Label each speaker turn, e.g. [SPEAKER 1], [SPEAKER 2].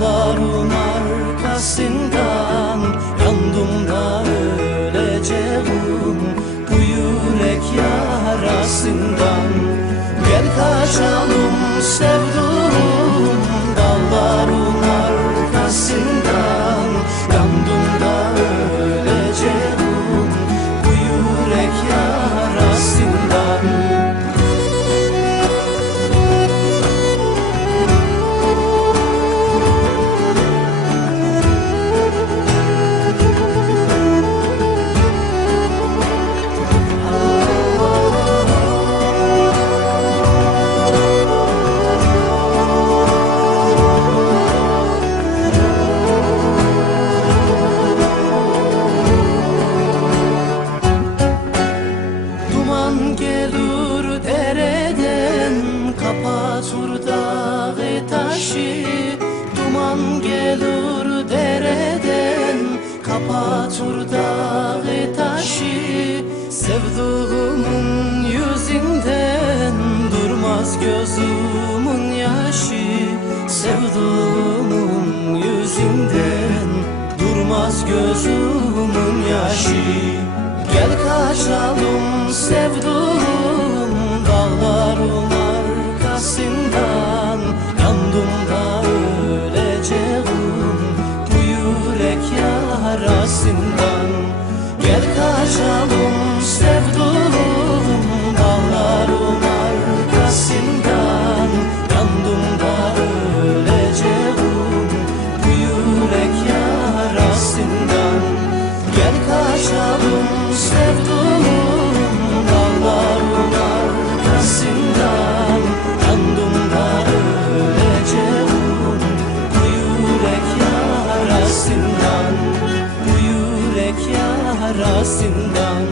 [SPEAKER 1] Dağların arkasından Yandım da öleceğim Bu yürek yarasından Gel kaçalım sevduğum Kapatır dağı taşı Sevduğumun yüzünden Durmaz gözümün yaşı. Sevduğumun yüzünden Durmaz gözümün yaşı. Gel kaçalım sevduğum yarasından Gel kaçalım yarasından